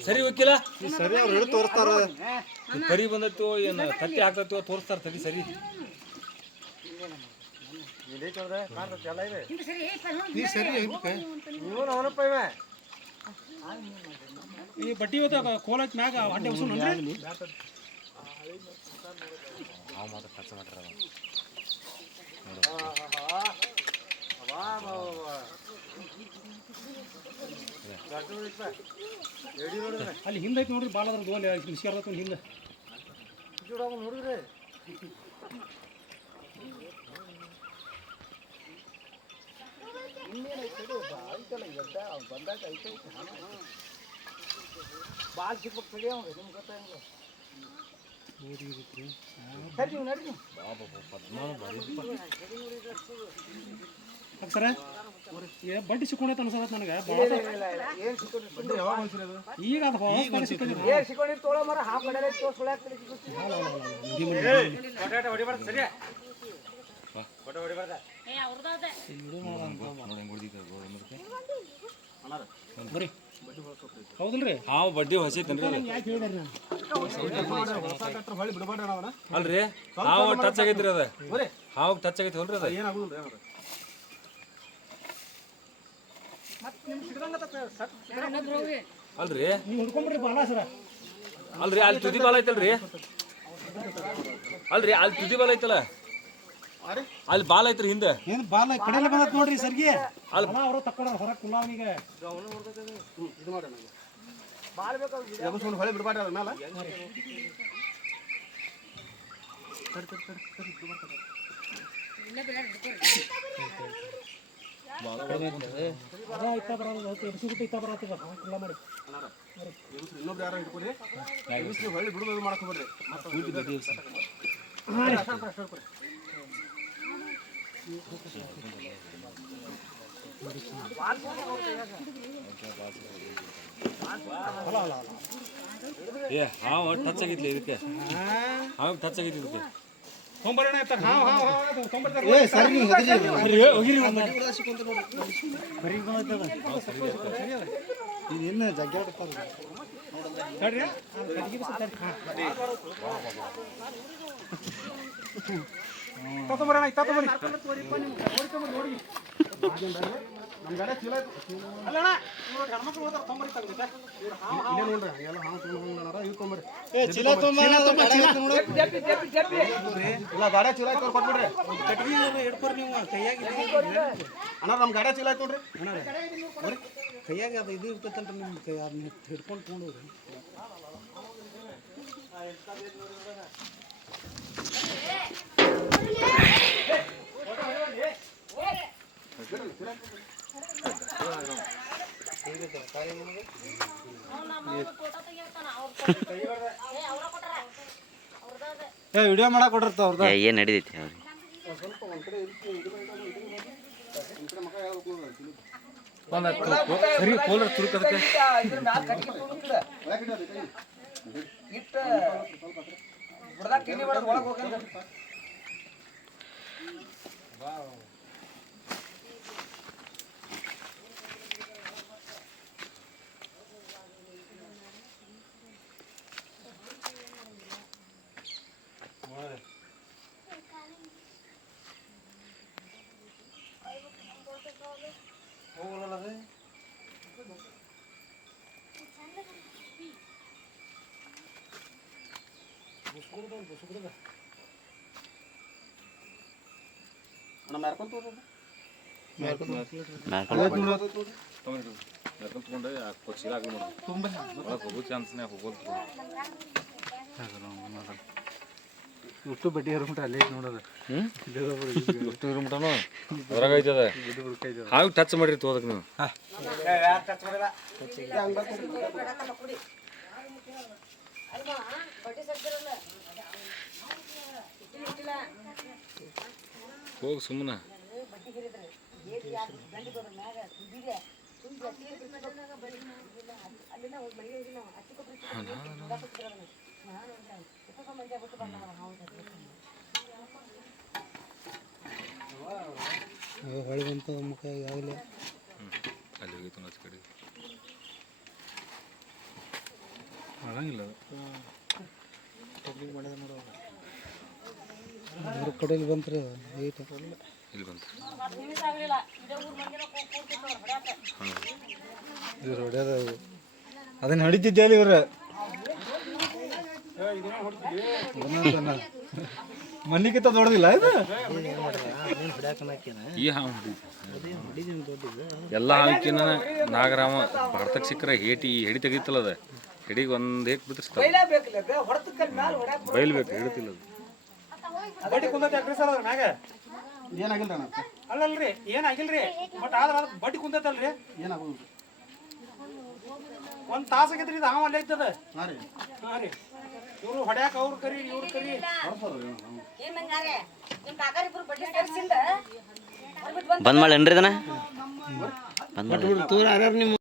ಸರಿ ಗೊತ್ತಿಲ್ಲ ಸರಿ ಅವ್ರು ಹೇಳಿ ತೋರಿಸ್ತಾರ ಪರಿ ಬಂದತ್ತು ಏನು ತಟ್ಟೆ ಹಾಕ್ತೋ ತೋರಿಸ್ತಾರ ತಡಿ ಸರಿ ಈ ಬಟ್ಟಿ ಕೋಲಕ್ ಮ್ಯಾಗ ಅಡ್ಡೆ ಹೊಸ ಮಾತ್ರ ಖರ್ಚು ಮಾಡ್ರ ಅಲ್ಲಿ ಹಿಂದೆ ಐತಿ ನೋಡ್ರಿ ಭಾಳ ಅದ್ರ ದೋಲೆ ನಿಶ್ಕರ್ದತ್ತ ಹಿಂದೆ ನೋಡಿದ್ರಿ ಬಂದಾಗ ಐತೆ ಭಾಳ ಸಿಕ್ಕ ಸರಿ ನಿಮ್ಗೆ ಗೊತ್ತಾಗ ಸರ ಬಡ್ಡಿ ಸಿಕ್ಕೊಂಡೈತೆ ಅನ್ಸತ್ ನನಗೆ ಈಗ ಬರೀ ಹೌದಲ್ರಿ ಹಾವು ಬಡ್ಡಿ ಹೊಸೈತೇನ್ರಿ ಅಲ್ರಿ ಹಾವು ಟಚ್ ಆಗೈತ್ರಿ ಅದ ಹಾವು ಟಚ್ ಆಗೈತಿ ಅಲ್ರಿ ಅದ ಅಲ್ರಿ ಅಲ್ರಿ ಅಲ್ಲಿ ತುದಿ ಬಾಲ ಐತಲ್ರಿ ಅಲ್ರಿ ಅಲ್ಲಿ ತುದಿ ಬಾಲ ಐತಲ್ಲ ಅಲ್ಲಿ ಬಾಲ್ ಐತ್ರಿ ಹಿಂದೆ ಏನು ಬಾಲ್ ಕಡೆಲ್ಲ ಬಂದತ್ ನೋಡ್ರಿ ಸರ್ಗಿ ಅಲ್ಲಿ ಅವರು ತಕ್ಕೊಂಡ ಹೊರ ಕುಲಾವನಿಗೆ ಇದು ಮಾಡೋಣ ಬಾಲ್ ಬೇಕಾಗಿ ಎಬಸ್ಕೊಂಡು ಹೊಳೆ ಬಿಡಬಾರ್ದು ಅದ ಮೇಲೆ ಇಲ್ಲ ಬೇಡ ಬಾಲ ಅದ ಐತ ಬರೋದು ಎಡ್ಸಿಬಿಟ್ಟು ಐತ ಬರತ್ತದ ಕುಲ ಮಾಡಿ ಇನ್ನೊಬ್ರು ಯಾರು ಇಟ್ಕೊಡಿ ಎಬ್ಸಿ ಹೊಳೆ ಬಿಡೋದು ಮಾಡಕ್ಕೆ ಹೋಗ್ಬಿಡ್ರಿ ಏ ಹಾವು ಟಚ್ ಆಗಿದ್ಲಿ ಇದಕ್ಕೆ ಹಾವು ಟಚ್ ಆಗಿದ್ದು ಇದಕ್ಕೆ ತೊಂಬರೋಣ ಇನ್ನು ಜಗ್ಗ ತೊಂಬರೋಣ ನಮ್ಮ ಗಾಡಿ ಚೀಲ ಅಲ್ಲಣ್ಣ ಹೆಣ್ಮಕ್ಳು ಹೋದ್ರೆ ತೊಂಬರಿ ತಗೊಂಡಿದ್ದೆ ನೋಡ್ರಿ ಎಲ್ಲ ಹಾವು ತೊಗೊಂಡ್ರ ಇವ್ ತೊಂಬರಿ ಚೀಲ ಇಲ್ಲ ಗಾಡಿ ಚೀಲ ಆಯ್ತು ಕೊಟ್ಬಿಡ್ರಿ ಕಟ್ಗಿ ಹಿಡ್ಕೊರಿ ನೀವು ಕೈಯಾಗಿ ಅಣ್ಣ ನಮ್ಮ ಗಾಡಿ ಚೀಲ ಆಯ್ತು ನೋಡ್ರಿ ಅಣ್ಣ ಕೈಯಾಗ ಅದು ಇದು ಇರ್ತೈತಲ್ರಿ ನಿಮ್ಮ ಕೈ ಅದನ್ನ ಹಿಡ್ಕೊಂಡು ತೊಗೊಂಡೋಗ್ರಿ ವಿಡಿಯೋ ಮಾಡಕ್ ಕೊಟ್ಟಿರ್ತಾವ ಅವ್ರದ್ದು ಏನ್ ನಡೀತೈತಿ ಎಷ್ಟು ಬಡ್ಡಿ ಹರ್ಬಿಟ್ರೆ ಅಲ್ಲೇ ನೋಡೋದು ಹೊರಗೈತದ ಹಾವು ಟಚ್ ಮಾಡಿರಿ ತೋದಕ್ ನೀವು ಹೋಗಿ ಸುಮ್ಮನೆ ಹೊಳೆ ಬಂತ ಮುಖ ಆಗಲೇ ಅಲ್ಲಿ ಹೋಗಿತ್ತು ಆಚೆ ಕಡೆ ಆಗಂಗಿಲ್ಲ ಅದು ಕಡೆಯಲ್ಲಿ ಬಂತ್ರಿ ಇಲ್ಲಿ ಬಂತು ಇವ್ರು ಹೊಡ್ಯೋದು ಅದನ್ನ ಹೊಡಿತಿದ್ದೆ ಅಲ್ಲಿ ಇವ್ರು ಮಣ್ಣಿಗಿಂತ ದೊಡ್ಡದಿಲ್ಲ ಇದು ಈ ಹಾವು ಎಲ್ಲ ಹಾಕಿನ ನಾಗರಾಮ ಭಾರತಕ್ಕೆ ಸಿಕ್ಕರೆ ಹೆಡಿ ತೆಗಿತಲ್ಲ ಅದ ಹೆಡಿಗೆ ಒಂದು ಹೇಗೆ ಬಿತ್ತಿಸ್ತಾರೆ ಬಯಲ್ಬೇಕು ಹಿಡಿತಿಲ್ಲ ಅದು ಬಡ್ಡಿ ಕುಂದೈತೆ ಸರ್ ಅದ್ರ ಮ್ಯಾಗ ಏನಾಗಿಲ್ಲ ಅಲ್ಲಲ್ರಿ ಏನಾಗಿಲ್ರಿ ಬಟ್ ಆದ್ರೆ ಅದು ಬಡ್ಡಿ ಕುಂದೈತಲ್ರಿ ಏನಾಗೋದು ಒಂದು ತಾಸು ಆಗೈತ್ರಿ ಇದು ಹಾವು ಅಲ್ಲೇ ಇದ್ದದ ಹಾಂ ರೀ ಇವರು ಹೊಡ್ಯಾಕ ಅವ್ರು ಕರಿ ಇವ್ರು ಕರಿ ಬಂದ್ ಮಾಡೇನ್ರಿ ಇದನ್ನ ಬಂದ್ ಮಾಡಿ